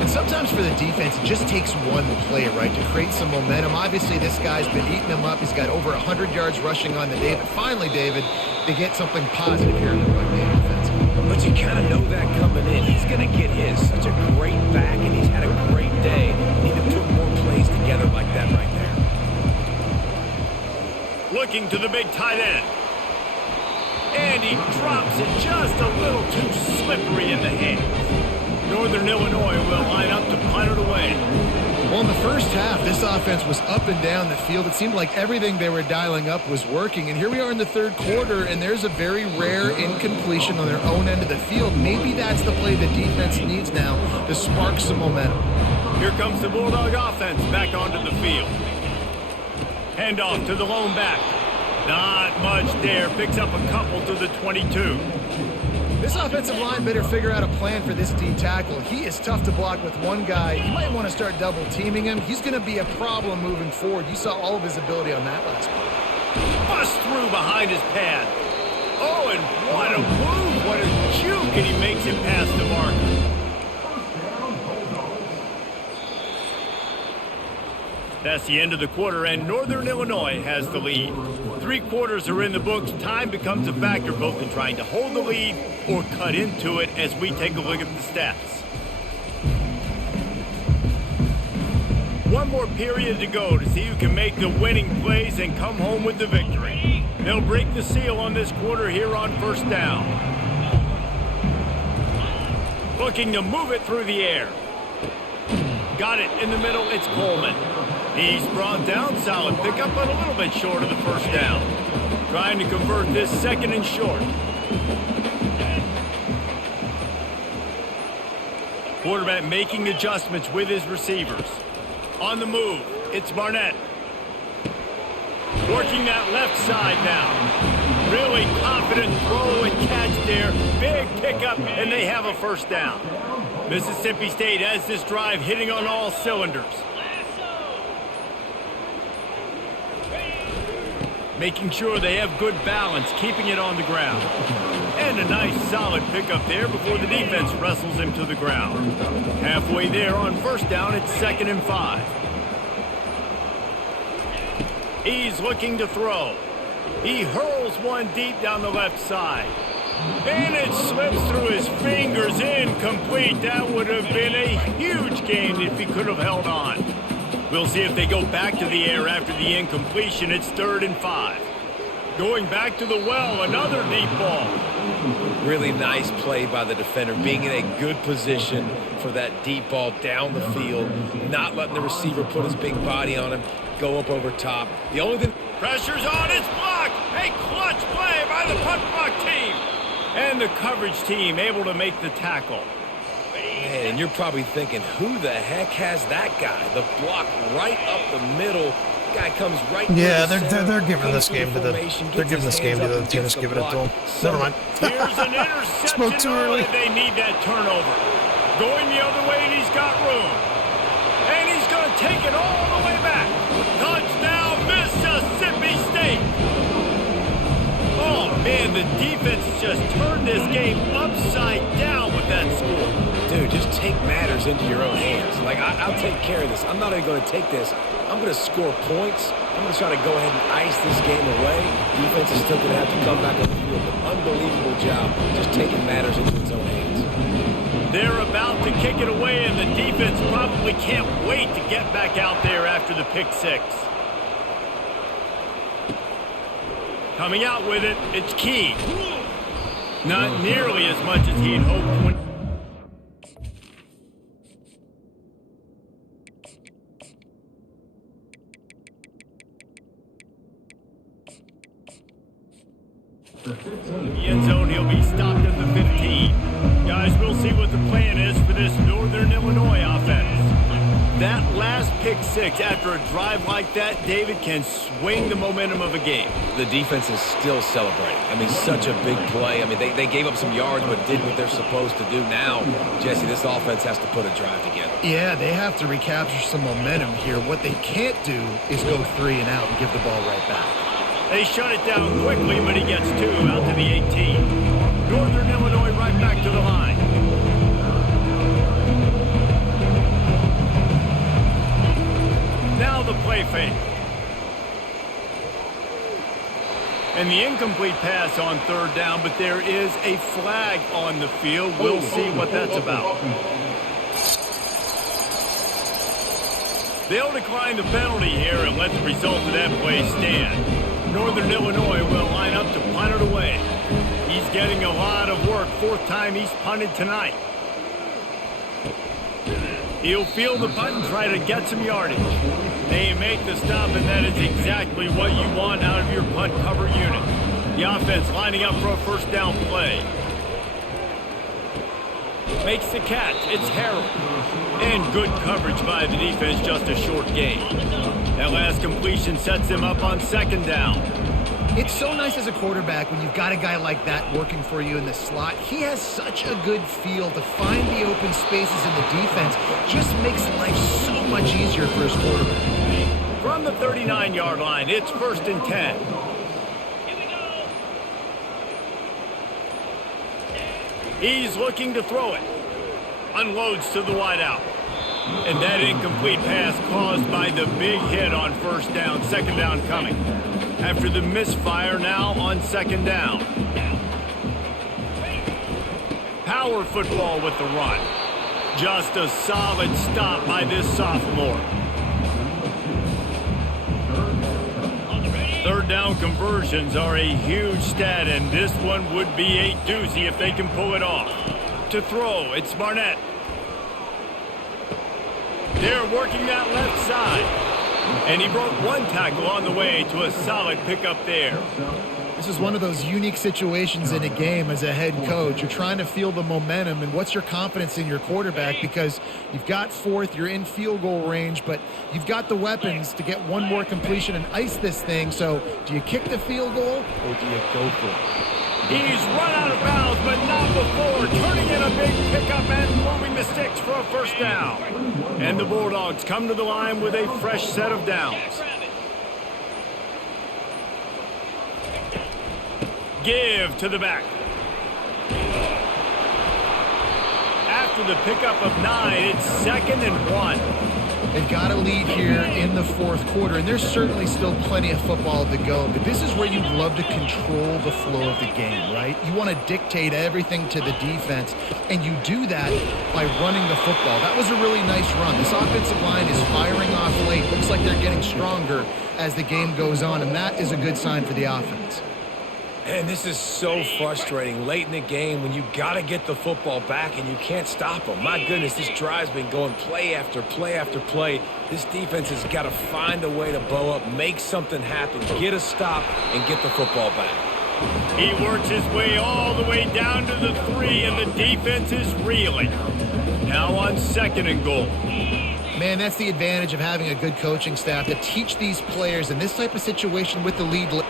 And sometimes for the defense, it just takes one play, right, to create some momentum. Obviously, this guy's been eating them up. He's got over 100 yards rushing on the day. But finally, David, they get something positive here in the run game defensively. But you kind of know that coming in. He's going to get his. Such a great back, and he's had a great day. Need to put more plays together like that right there. Looking to the big tight end. And he drops it just a little too slippery in the hands. Northern Illinois will line up to punt it away. Well, in the first half, this offense was up and down the field. It seemed like everything they were dialing up was working. And here we are in the third quarter, and there's a very rare incompletion on their own end of the field. Maybe that's the play the defense needs now to spark some momentum. Here comes the Bulldog offense back onto the field. Handoff to the lone back. Not much there. Picks up a couple to the 22. This offensive line better figure out a plan for this D tackle. He is tough to block with one guy. You might want to start double teaming him. He's going to be a problem moving forward. You saw all of his ability on that last play. Bust through behind his pad. Oh, and what a move. What a juke. And he makes it past the marker. That's the end of the quarter, and Northern Illinois has the lead. 3 quarters are in the books. Time becomes a factor both in trying to hold the lead or cut into it as we take a look at the stats. One more period to go to see who can make the winning plays and come home with the victory. They'll break the seal on this quarter here on first down. Looking to move it through the air. Got it in the middle. It's Coleman. He's brought down. Solid pickup, but a little bit short of the first down. Trying to convert this second and short. Quarterback making adjustments with his receivers. On the move, it's Barnett. Working that left side now. Really confident throw and catch there. Big pickup, and they have a first down. Mississippi State has this drive hitting on all cylinders. Making sure they have good balance, keeping it on the ground. And a nice solid pickup there before the defense wrestles him to the ground. Halfway there on first down, it's 2nd and 5. He's looking to throw. He hurls one deep down the left side. And it slips through his fingers, incomplete. That would have been a huge gain if he could have held on. We'll see if they go back to the air after the incompletion. It's 3rd and 5. Going back to the well, another deep ball. Really nice play by the defender, being in a good position for that deep ball down the field, not letting the receiver put his big body on him, go up over top. The only thing... Pressure's on, it's blocked. A clutch play by the punt block team. And the coverage team able to make the tackle. Man, and you're probably thinking, who the heck has that guy? The block right up the middle. Guy comes right. Yeah, they're giving this game to the team that's giving it to them. Never mind. Here's an interception. Spoke too early. They need that turnover. Going the other way, and he's got room. And he's going to take it all the way back. Touchdown, Mississippi State. Oh, man, the defense just turned this game upside down with that score. Dude, just take matters into your own hands. Like, I'll take care of this. I'm not even going to take this. I'm going to score points. I'm going to try to go ahead and ice this game away. Defense is still going to have to come back on the field. Unbelievable job just taking matters into its own hands. They're about to kick it away, and the defense probably can't wait to get back out there after the pick six. Coming out with it, it's Key. Not nearly as much as he'd hoped when... In the end zone, he'll be stopped at the 15. Guys, we'll see what the plan is for this Northern Illinois offense. That last pick six after a drive like that, David, can swing the momentum of a game. The defense is still celebrating. I mean, such a big play. I mean, they gave up some yards but did what they're supposed to do. Now, Jesse, this offense has to put a drive together. Yeah, they have to recapture some momentum here. What they can't do is go 3 and out and give the ball right back. They shut it down quickly, but he gets 2 out to the 18. Northern Illinois right back to the line. Now the play fake. And the incomplete pass on third down, but there is a flag on the field. We'll see what that's about. They'll decline the penalty here and let the result of that play stand. Northern Illinois will line up to punt it away. He's getting a lot of work. Fourth time he's punted tonight. He'll field the punt and try to get some yardage. They make the stop, and that is exactly what you want out of your punt cover unit. The offense lining up for a first down play. Makes the catch. It's Harrell. And good coverage by the defense, just a short gain. That last completion sets them up on second down. It's so nice as a quarterback when you've got a guy like that working for you in the slot. He has such a good feel to find the open spaces in the defense. Just makes life so much easier for his quarterback. From the 39-yard line, it's 1st and 10. He's looking to throw it. Unloads to the wideout. And that incomplete pass caused by the big hit on first down. Second down coming. After the misfire, now on second down. Power football with the run. Just a solid stop by this sophomore. Third down conversions are a huge stat, and this one would be a doozy if they can pull it off. To throw, it's Barnett. They're working that left side. And he broke one tackle on the way to a solid pickup there. This is one of those unique situations in a game as a head coach. You're trying to feel the momentum, and what's your confidence in your quarterback, because you've got fourth, you're in field goal range, but you've got the weapons to get one more completion and ice this thing. So do you kick the field goal or do you go for it? He's run out of bounds, but not before turning in a big pickup and moving the sticks for a first down. And the Bulldogs come to the line with a fresh set of downs. Give to the back. After the pickup of 9, it's 2nd and 1. They've got a lead here in the fourth quarter, and there's certainly still plenty of football to go. But this is where you'd love to control the flow of the game, right? You want to dictate everything to the defense, and you do that by running the football. That was a really nice run. This offensive line is firing off late. Looks like they're getting stronger as the game goes on, and that is a good sign for the offense. And this is so frustrating late in the game when you got to get the football back and you can't stop them. My goodness, this drive's been going play after play after play. This defense has got to find a way to bow up, make something happen, get a stop, and get the football back. He works his way all the way down to the 3, and the defense is reeling. Now on 2nd and goal. Man, that's the advantage of having a good coaching staff to teach these players in this type of situation with the lead.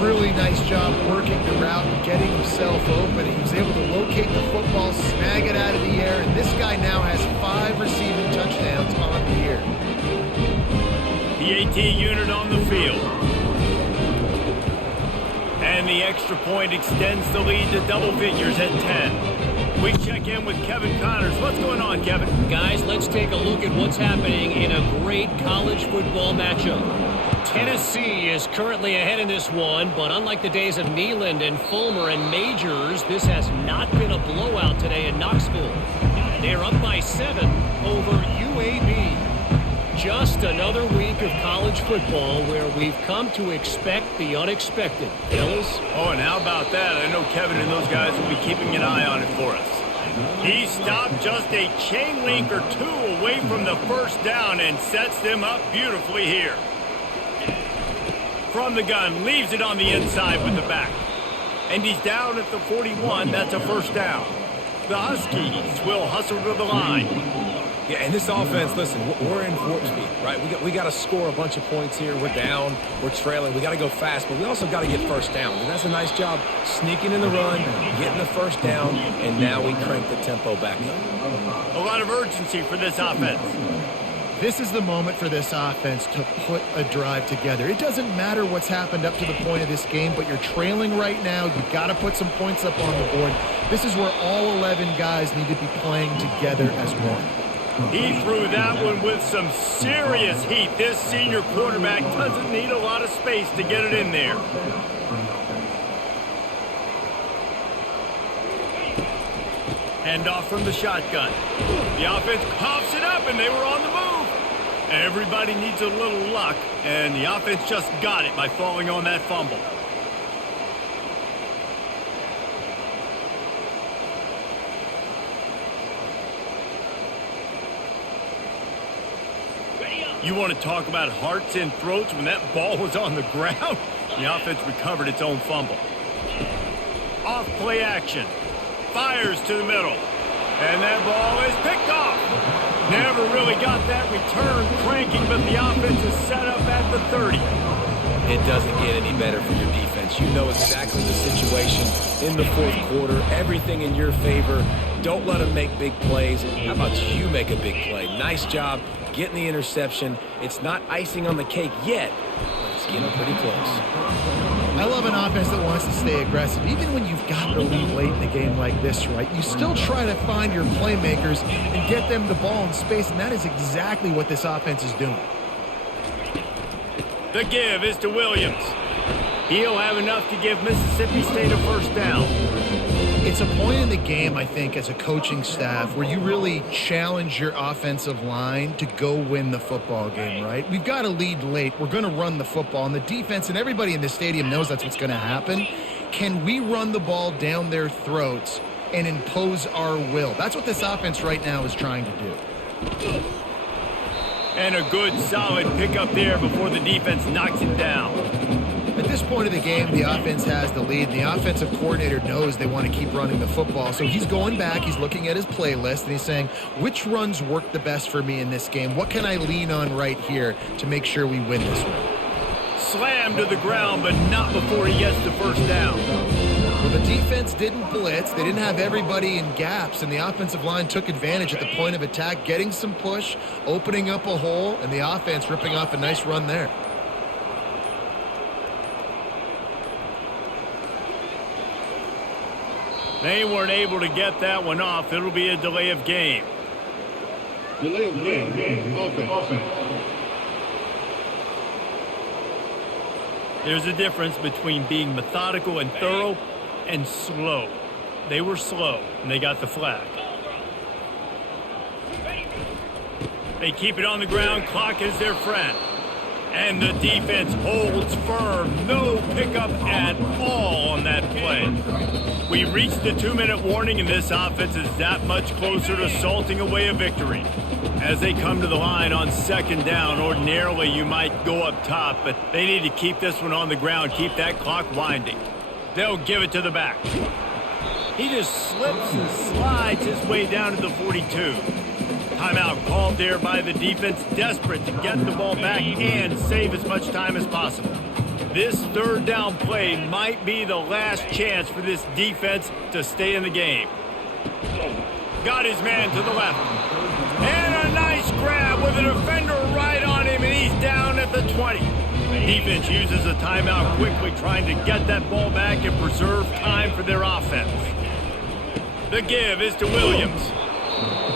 Really nice job working the route and getting himself open. He was able to locate the football, snag it out of the air, and this guy now has 5 receiving touchdowns on the year. The AT unit on the field. And the extra point extends the lead to double figures at 10. We check in with Kevin Connors. What's going on, Kevin? Guys, let's take a look at what's happening in a great college football matchup. Tennessee is currently ahead in this one, but unlike the days of Neyland and Fulmer and Majors, this has not been a blowout today in Knoxville. They're up by 7 over UAB. Just another week of college football where we've come to expect the unexpected. Fellas? Oh, and how about that? I know Kevin and those guys will be keeping an eye on it for us. He stopped just a chain link or 2 away from the first down and sets them up beautifully here. From the gun, leaves it on the inside with the back. And he's down at the 41. That's a first down. The Huskies will hustle to the line. Yeah, and this offense, listen, we're in warp speed, right? We got to score a bunch of points here. We're down. We're trailing. We got to go fast, but we also got to get first downs. And that's a nice job sneaking in the run, getting the first down, and now we crank the tempo back up. A lot of urgency for this offense. This is the moment for this offense to put a drive together. It doesn't matter what's happened up to the point of this game, but you're trailing right now. You've got to put some points up on the board. This is where all 11 guys need to be playing together as one. He threw that one with some serious heat. This senior quarterback doesn't need a lot of space to get it in there. Handoff from the shotgun. The offense coughs it up, and they were on the move. Everybody needs a little luck, and the offense just got it by falling on that fumble. You want to talk about hearts and throats when that ball was on the ground? The offense recovered its own fumble. Off play action. Fires to the middle. And that ball is picked off. Never really got that return cranking, but the offense is set up at the 30. It doesn't get any better for your defense. You know exactly the situation in the fourth quarter. Everything in your favor. Don't let them make big plays. How about you make a big play? Nice job getting the interception. It's not icing on the cake yet, but it's getting pretty close. I love an offense that wants to stay aggressive. Even when you've got the lead late in the game like this, right, you still try to find your playmakers and get them the ball in space, and that is exactly what this offense is doing. The give is to Williams. He'll have enough to give Mississippi State a first down. It's a point in the game, I think, as a coaching staff where you really challenge your offensive line to go win the football game, right? We've got a lead late. We're going to run the football. And the defense and everybody in the stadium knows that's what's going to happen. Can we run the ball down their throats and impose our will? That's what this offense right now is trying to do. And a good, solid pickup there before the defense knocks it down. At this point of the game, the offense has the lead. The offensive coordinator knows they want to keep running the football. So he's going back, he's looking at his playlist, and he's saying, which runs work the best for me in this game? What can I lean on right here to make sure we win this one? Slammed to the ground, but not before he gets the first down. Well, the defense didn't blitz. They didn't have everybody in gaps, and the offensive line took advantage at the point of attack, getting some push, opening up a hole, and the offense ripping off a nice run there. They weren't able to get that one off. It'll be a delay of game. Delay of game. Offense. There's a difference between being methodical and thorough and slow. They were slow, and they got the flag. They keep it on the ground. Clock is their friend. And the defense holds firm. No pickup at all on that play. We reached the 2-minute warning, and this offense is that much closer to salting away a victory. As they come to the line on second down, ordinarily you might go up top, but they need to keep this one on the ground, keep that clock winding. They'll give it to the back. He just slips and slides his way down to the 42. Timeout called there by the defense, desperate to get the ball back and save as much time as possible. This third down play might be the last chance for this defense to stay in the game. Got his man to the left. And a nice grab with a defender right on him, and he's down at the 20. Defense uses a timeout quickly, trying to get that ball back and preserve time for their offense. The give is to Williams.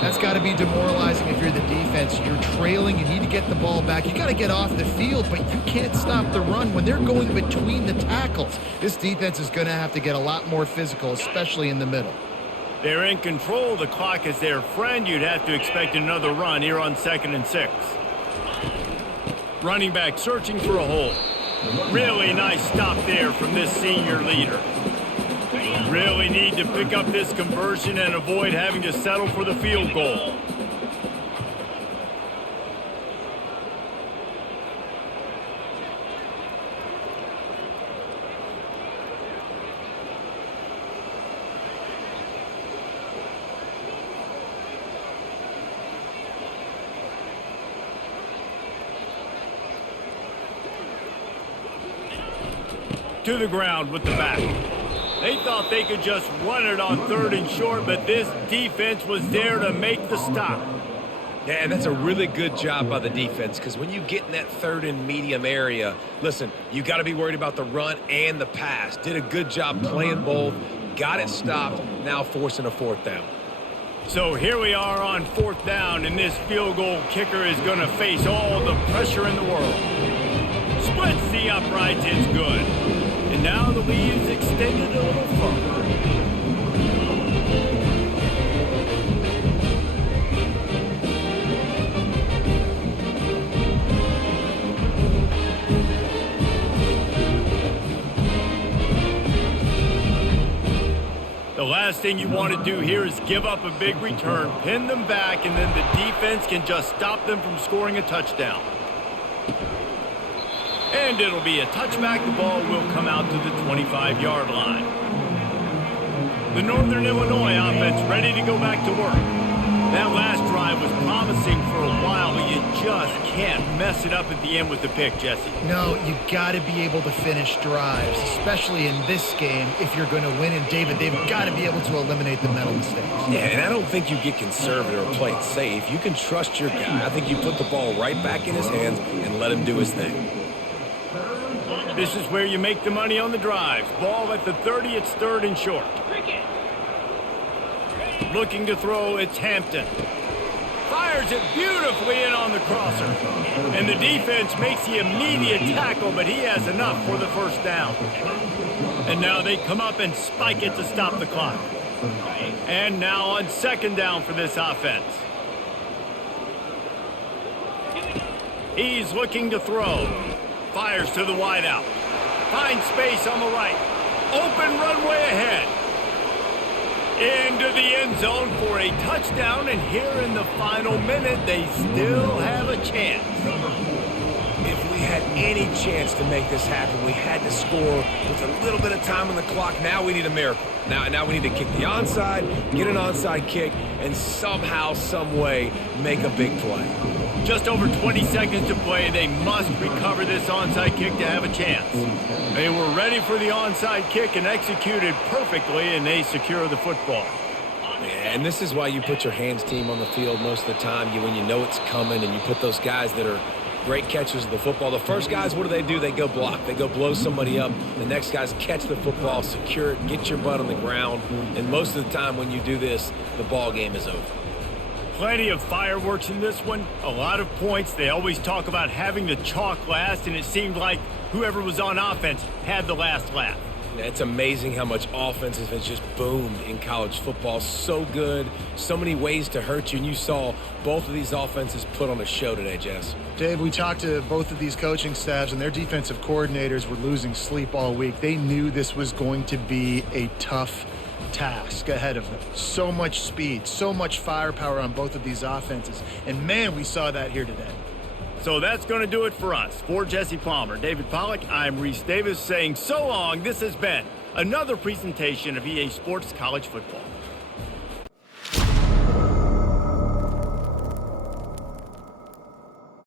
That's got to be demoralizing if you're the defense. You're trailing, you need to get the ball back. You got to get off the field, but you can't stop the run when they're going between the tackles. This defense is going to have to get a lot more physical, especially in the middle. They're in control. The clock is their friend. You'd have to expect another run here on 2nd and 6. Running back searching for a hole. Really nice stop there from this senior leader. Really need to pick up this conversion and avoid having to settle for the field goal. To the ground with the back. They thought they could just run it on 3rd and short, but this defense was there to make the stop. Yeah, that's a really good job by the defense, because when you get in that 3rd and medium area, listen, you got to be worried about the run and the pass. Did a good job playing both, got it stopped, now forcing a 4th down. So here we are on 4th down, and this field goal kicker is going to face all the pressure in the world. Splits the uprights, it's good. And now the lead is extended a little further. The last thing you want to do here is give up a big return, pin them back, and then the defense can just stop them from scoring a touchdown. And it'll be a touchback. The ball will come out to the 25-yard line. The Northern Illinois offense ready to go back to work. That last drive was promising for a while, but you just can't mess it up at the end with the pick, Jesse. No, you got to be able to finish drives, especially in this game if you're going to win. And David, they've got to be able to eliminate the mental mistakes. Yeah, and I don't think you get conservative or play it safe. You can trust your guy. I think you put the ball right back in his hands and let him do his thing. This is where you make the money on the drives. Ball at the 30, it's 3rd and short. Looking to throw, it's Hampton. Fires it beautifully in on the crosser. And the defense makes the immediate tackle, but he has enough for the 1st down. And now they come up and spike it to stop the clock. And now on 2nd down for this offense. He's looking to throw. Fires to the wideout. Finds space on the right. Open runway ahead. Into the end zone for a touchdown, and here in the final minute, they still have a chance. If we had any chance to make this happen, we had to score with a little bit of time on the clock. Now we need a miracle. Now we need to kick the onside, get an onside kick, and somehow, some way, make a big play. Just over 20 seconds to play. They must recover this onside kick to have a chance. They were ready for the onside kick and executed perfectly, and they secure the football. Yeah, and this is why you put your hands team on the field most of the time. When you know it's coming, and you put those guys that are great catchers of the football. The first guys, what do? They go block. They go blow somebody up. The next guys catch the football, secure it, get your butt on the ground. And most of the time when you do this, the ball game is over. Plenty of fireworks in this one. A lot of points. They always talk about having the chalk last, and it seemed like whoever was on offense had the last laugh. It's amazing how much offense has just boomed in college football. So good. So many ways to hurt you. And you saw both of these offenses put on a show today, Jess. Dave, we talked to both of these coaching staffs, and their defensive coordinators were losing sleep all week. They knew this was going to be a tough task ahead of them. So much speed, so much firepower on both of these offenses. And, man, we saw that here today. So that's going to do it for us. For Jesse Palmer, David Pollack, I'm Reese Davis saying so long. This has been another presentation of EA Sports College Football.